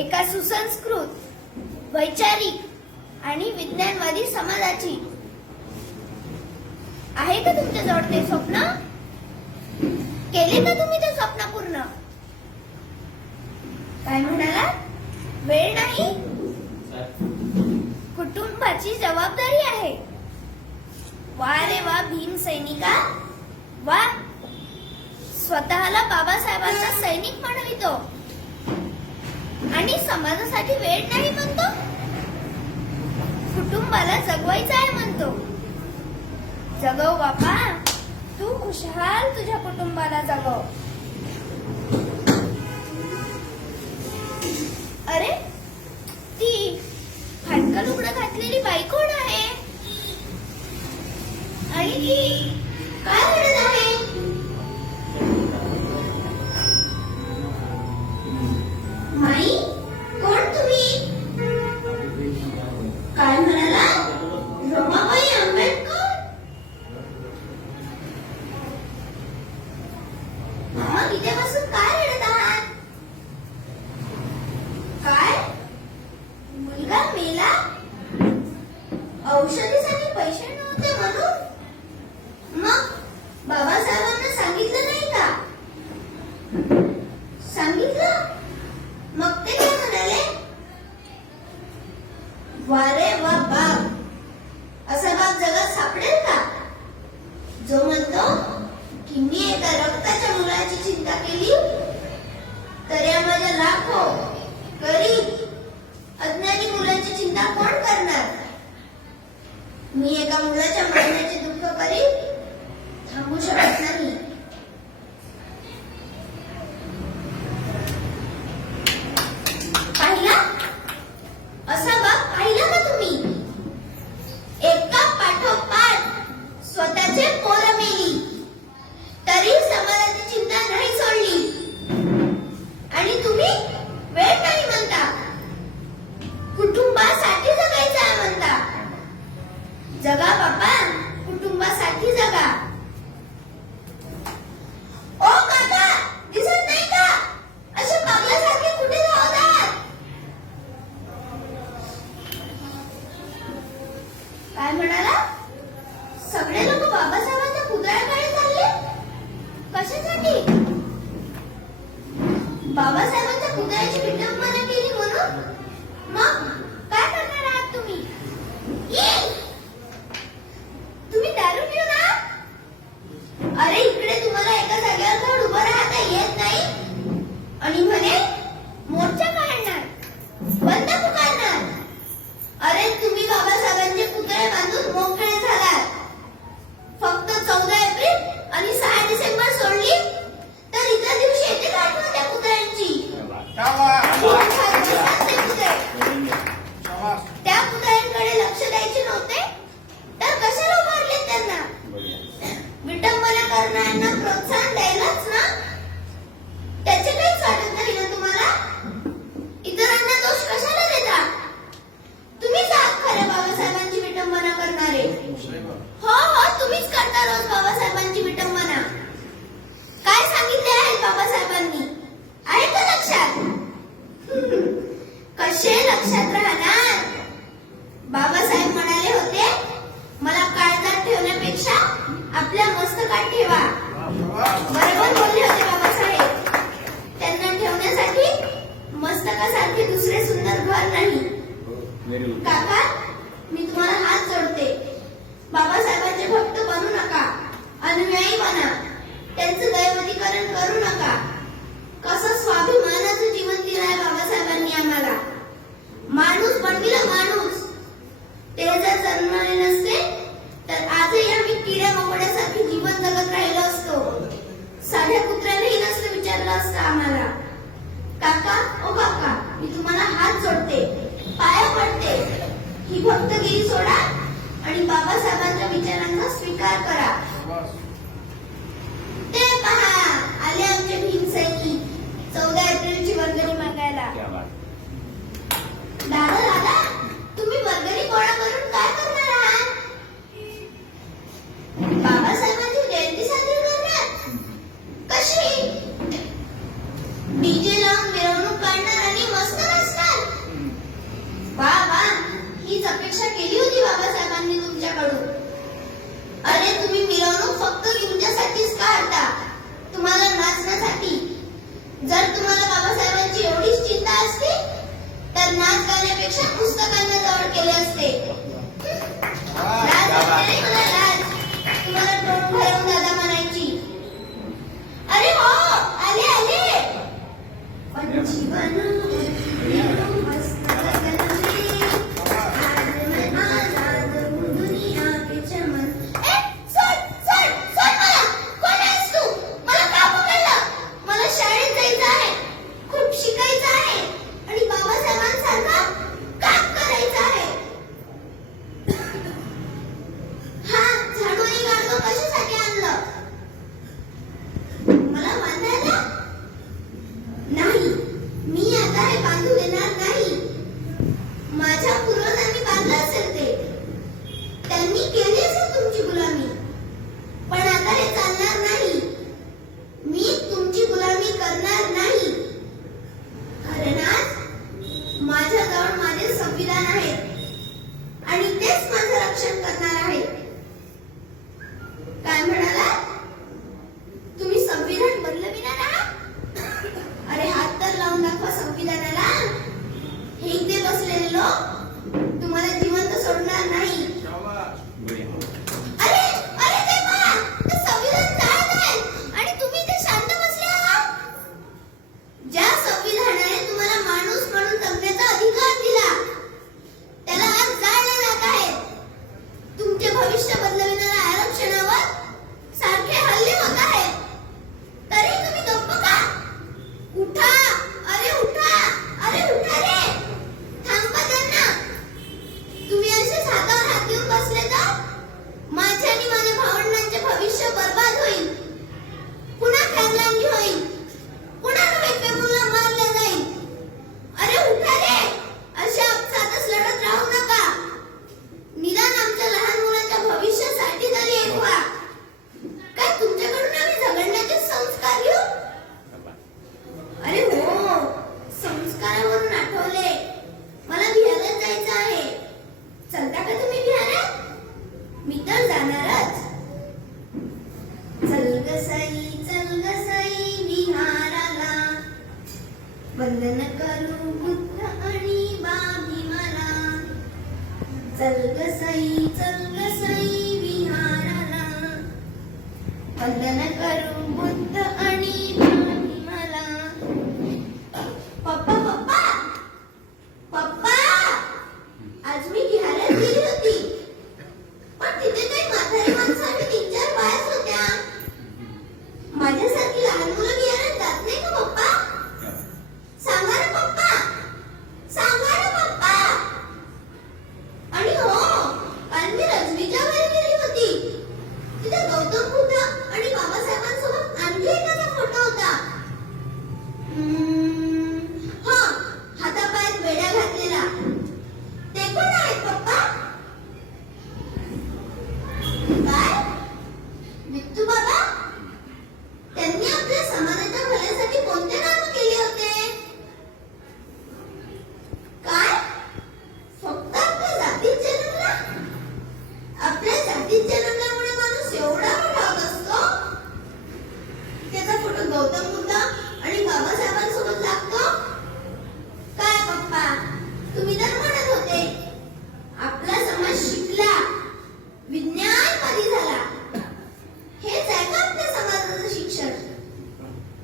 एका सुसंस्कृत, वैचारिक आणि विज्ञानवादी समाजाची. आहे का तुमच्याजवळ ते स्वप्न? केले का तुम्ही ते स्वप्न पूर्ण? काय म्हणाला? वेळ नाही, कुटुंबाची जबाबदारी आहे. वा रे वा भीम सैनिका, वा. स्वतःला बाबासाहेबांचा सैनिक म्हणवितो आणि समाजासाठी वेळ नाही म्हणतो. कुटुंबाला जगवायचं आहे म्हणतो. जगव बापा, तू खुशहाल तुझ्या कुटुंबाला जगव. अरे, ती फाटकन लुगडं घातलेली बाई कोण आहे? आणि ती काय रडत आहे? माई, कोण तुम्ही? काय म्हणाला? रमाबाई आंबेडकर? मामा, इथे बसून काय रडत आहात? काय? मुलगा मेला? औषधीसाठी पैसे नव्हते म्हणून? मग बाबासाहेबांना सांगितलं नाही का? सांगितलं? मग ते काय म्हणाले? वा रे वा बाप, असा बाप जगात सापडेल का जो म्हणतो की मी एका रक्ताच्या मुलाची चिंता केली तर या माझ्या लाखो गरीब अज्ञानी मुलांची चिंता कोण करणार? मी एका मुलाच्या मरणाचे दुःख करीत थांबू शकत नाही. पाहिला? असा बाप पाहिला का तुम्ही? एका पाठोपाठ स्वतःचे पोरं मेली तरी समाजाची चिंता नाही सोडली. आणि तुम्ही वेळ नाही म्हणता, कुटुंबासाठी जगायचं आहे म्हणता. जगा बापा, कुटुंबासाठी जगा. ओ काका, दिसत नाही का? असे पागलासारखे कुठे धावतात? काय म्हणाला? सगळे लोक बाबासाहेबांच्या पुतळ्याकडे चालले? कशासाठी? बाबासाहेबांच्या पुतळ्याची विटंबना केली म्हणून? मग काय करणार आहात तुम्ही? तुम्ही दारू पिऊ ना? अरे, इकडे तुम्हाला एका जागेवर जाऊन उभं राहता येत नाही आणि म्हणे मोर्चा काढणार, बंद पुकारणार. अरे, तुम्ही बाबासाहेबांचे पुतळे बांधून मोकळे झालात. फक्त 14 एप्रिल आणि 6 डिसेंबर सोडली तर इतर दिवशी येते आठवण त्या पुतळ्यांची. त्या पुतळ्यांकडे लक्ष द्यायचे नव्हते तर कशाला उभारले त्यांना? विटंबना करणाऱ्यांना प्रोत्साहन द्यायलाच ना. त्याचे काहीच वाटत नाही ना तुम्हाला? इतरांना दोष कशाला देता? तुम्हीच आहात खरे बाबासाहेबांची विटंबना करणारे. हो हो, तुम्हीच करता रोज बाबासाहेबांची विटंबना. काय सांगितले आहे बाबासाहेबांनी? आहे का लक्षात? कसे लक्षात राहणार? बाबासाहेब म्हणाले होते, मला काळजात ठेवण्यापेक्षा आपल्या मस्तकात ठेवा. बरोबर बोलले होते बाबासाहेब. त्यांना ठेवण्यासाठी मस्तकासारखे दुसरे सुंदर घर नाही. काका, मी तुम्हाला हात जोडते. बाबासाहेबांचे भक्त बनू नका, अनुयायी बना. त्यांचं दैवतीकरण करू नका. कसं स्वाभिमानाचं जीवन दिलं आहे बाबासाहेबांनी आम्हाला. माणूस बनविला माणूस. ते जर जन्मले नसते तर आजही आम्ही किड्या मकोड्यासारखे जीवन जगत राहिलो असतो. साध्या कुत्र्यालाही नसतं विचारलं असतं आम्हाला. काका, ओ काका, मी तुम्हाला हात जोडते, पाया पडते. ही भक्तगिरी सोडा आणि बाबासाहेबांच्या विचारांचा स्वीकार करा. ते पहा, आले आमचे भीम सैनिक 14 एप्रिलची वर्गणी मागायला. दादा दादा, तुम्ही वर्गणी गोळा करून काय करणार आहात? बाबासाहेबांची जयंती साजरी करणार. कशी? डीजे लावून मिरवणूक काढणार आणि मस्त नाचणार. मस्त बदल में आज मैं आजाद हूँ दुनिया के चमन. सोड मला. कोण आहेस तू? मला का पकडलं? मला शाळेत जायचं आहे, खूप शिकायचं आहे आणि बाबासाहेबांसारखं काम करायचं आहे. हा झाडू आणि गाडगं कशासाठी आणलं? मला बांधायला? नाही, मी आता हे बांधू देणार नाही. माझ्या पूर्वजांनी बांधलं असेल ते, त्यांनी केली असेल तुमची गुलामी, पण आता हे चालणार नाही. मी तुमची गुलामी करणार नाही. कारण आज माझ्याजवळ माझे संविधान आहे आणि तेच माझं रक्षण करणार आहे. काय म्हणाला? तुम्ही संविधान बदलविणार आहात? अरे हात तर लावून दाखवा संविधानाला. हे इथे बसलेले लोक तुम्हाला जिवंत सोडणार नाही. अरे अरे ते पहा, ते संविधान जाळत आहेत आणि तुम्ही ते शांत बसले आहात. ज्या संविधानाने तुम्हाला माणूस म्हणून जगण्याचा अधिकार दिला, त्याला आज जाळले जात आहे. तुमचे भविष्य बदलविणाऱ्या आरक्षणावर सारखे हल्ले होत आहेत, तरी तुम्ही गप्प का? उठा, अरे उठा, अरे उठा रे. थांबा त्यांना. तुम्ही असेच हातावर हात घेऊन बसले तर माझ्या आणि माझ्या भावंडांचे भविष्य बर्बाद होईल. पुन्हा खॅनलांगी होईल. पुन्हा वेगवेगळ्या मारल्या जाईल. अरे उठा रे. अशा अपघातच लढत राहू नका. निदान आमच्या लहान मुलाच्या भविष्यासाठी तरी एक व्हा. काय तुमच्याकडून आम्ही झगडण्याचे संस्कार घेऊ? अरे हो, संस्कारावरून आठवले, मला बिहारात जायचं आहे. चलता का तुम्ही बिहारात? मी तर जाणारच. चल ग सई विहाराला, वंदन करू बुद्ध आणि भीमाला. चल ग सई विहाराला, वंदन करू बुद्ध आणि भीमाला. पप्पा पप्पा पप्पा, आज मी बिहारात गेली होती, पण तिथे काही म्हातारी माणसं आणि 3-4 बायाच होत्या. माझ्यासारखी लहान मुलं बिहारात जात नाही का पप्पा? सांगा ना पप्पा, सांगा ना पप्पा. आणि हो, काल मी रजनीच्या घरी गेली होती. तिथे गौतम बुद्ध आणि बाबासाहेबांसोबत आणखी एकाचा फोटो होता. हा, हातापायात बेड्या घातलेला. ते कोण आहेत पप्पा? काय? विठ्ठू बाबा? त्यांनी आपल्या समाजाच्या भल्यासाठी कोणते काम केले होते? काय? फक्त आपल्या जातीत जन्मला? आपल्या जातीत जन्मल्यामुळे माणूस एवढा मोठा होत असतो? त्याचा फोटो गौतम बुद्ध आणि बाबासाहेबांसोबत लागतो? काय पप्पा, तुम्ही तर म्हणत होते आपला समाज शिकला, विज्ञानवादी झाला. हेच आहे का आपल्या समाजाचं शिक्षण?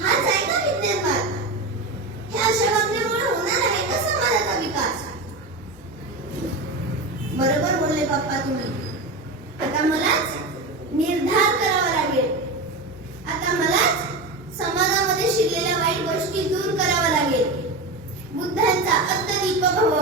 हाच आहे का विज्ञानवाद? हे अशा वागण्यामुळे होणार आहे का समाजाचा विकास? बरोबर बोलले पप्पा तुम्ही. आता मलाच निर्धार करावा लागेल. आता मलाच समाजामध्ये शिरलेल्या वाईट गोष्टी दूर कराव्या लागेल. बुद्धांचा अत्तदीप भव.